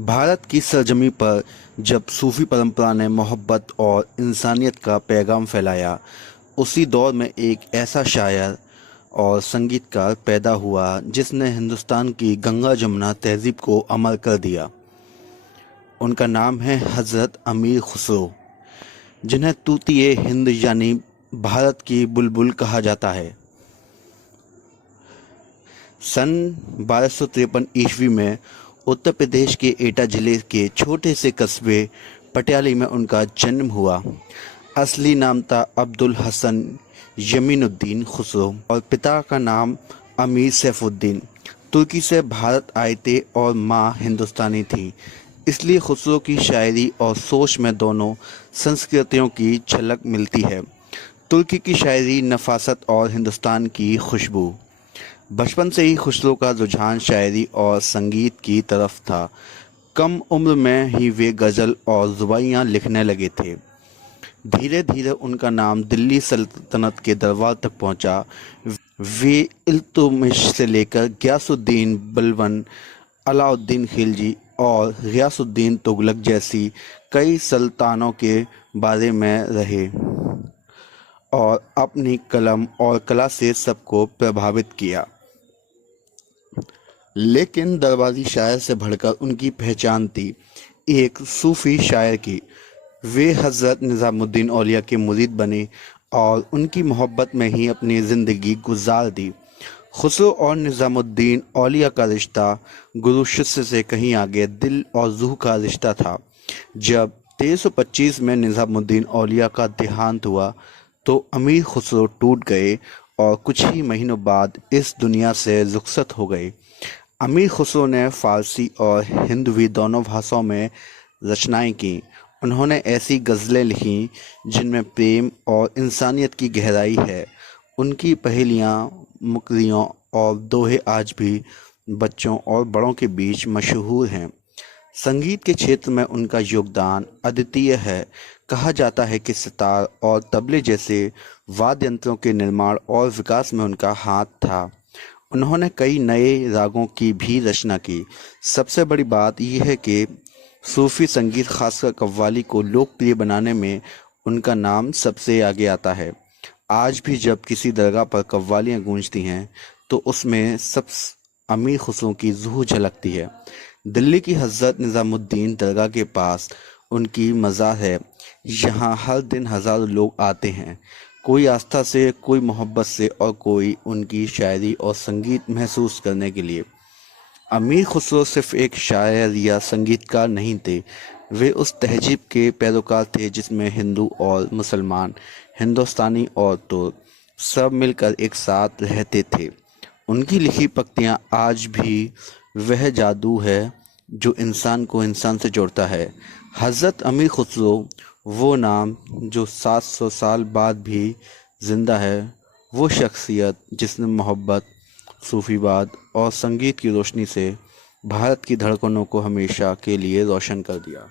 भारत की सरजमी पर जब सूफी परंपरा ने मोहब्बत और इंसानियत का पैगाम फैलाया, उसी दौर में एक ऐसा शायर और संगीतकार पैदा हुआ जिसने हिंदुस्तान की गंगा जमुना तहजीब को अमर कर दिया। उनका नाम है हज़रत अमीर खुसरो, जिन्हें तूतिए हिंद यानी भारत की बुलबुल कहा जाता है। सन 1253 ईस्वी में उत्तर प्रदेश के एटा जिले के छोटे से कस्बे पटियाली में उनका जन्म हुआ। असली नाम था अब्दुल हसन यमीनुद्दीन खुसरो और पिता का नाम अमीर सैफुद्दीन। तुर्की से भारत आए थे और माँ हिंदुस्तानी थी, इसलिए खुसरो की शायरी और सोच में दोनों संस्कृतियों की झलक मिलती है। तुर्की की शायरी नफासत और हिंदुस्तान की खुशबू। बचपन से ही खुसरो का रुझान शायरी और संगीत की तरफ था। कम उम्र में ही वे गज़ल और रुबाइयाँ लिखने लगे थे। धीरे धीरे उनका नाम दिल्ली सल्तनत के दरबार तक पहुंचा। वे इल्तुतमिश से लेकर गियासुद्दीन बलबन, अलाउद्दीन खिलजी और गियासुद्दीन तुगलक जैसी कई सुल्तानों के बारे में रहे और अपनी कलम और कला से सबको प्रभावित किया। लेकिन दरबारी शायर से बढ़कर उनकी पहचान थी एक सूफी शायर की। वे हज़रत निज़ामुद्दीन औलिया के मुरीद बने और उनकी मोहब्बत में ही अपनी ज़िंदगी गुजार दी। खुसरो और निज़ामुद्दीन औलिया का रिश्ता गुरु शिष्य से कहीं आगे दिल और रूह का रिश्ता था। जब 1325 में निज़ामुद्दीन औलिया का देहांत हुआ तो अमीर खुसरो टूट गए और कुछ ही महीनों बाद इस दुनिया से रुखसत हो गए। अमीर खुसरो ने फ़ारसी और हिंदवी दोनों भाषाओं में रचनाएं की। उन्होंने ऐसी गज़लें लिखीं जिनमें प्रेम और इंसानियत की गहराई है। उनकी पहेलियाँ, मुकरियाँ और दोहे आज भी बच्चों और बड़ों के बीच मशहूर हैं। संगीत के क्षेत्र में उनका योगदान अद्वितीय है। कहा जाता है कि सितार और तबले जैसे वाद्य यंत्रों के निर्माण और विकास में उनका हाथ था। उन्होंने कई नए रागों की भी रचना की। सबसे बड़ी बात यह है कि सूफी संगीत, खासकर कव्वाली को लोकप्रिय बनाने में उनका नाम सबसे आगे आता है। आज भी जब किसी दरगाह पर कव्वालियाँ गूंजती हैं तो उसमें सब अमीर खुसरो की रूह झलकती है। दिल्ली की हज़रत निज़ामुद्दीन दरगाह के पास उनकी मज़ार है। यहाँ हर दिन हज़ारों लोग आते हैं, कोई आस्था से, कोई मोहब्बत से और कोई उनकी शायरी और संगीत महसूस करने के लिए। अमीर खुसरो सिर्फ एक शायर या संगीतकार नहीं थे, वे उस तहजीब के पैरोकार थे जिसमें हिंदू और मुसलमान, हिंदुस्तानी और तुर्क सब मिलकर एक साथ रहते थे। उनकी लिखी पंक्तियाँ आज भी वह जादू है जो इंसान को इंसान से जोड़ता है। हज़रत अमीर खुसरो वो नाम जो 700 साल बाद भी ज़िंदा है, वो शख्सियत जिसने मोहब्बत, सूफीवाद और संगीत की रोशनी से भारत की धड़कनों को हमेशा के लिए रोशन कर दिया।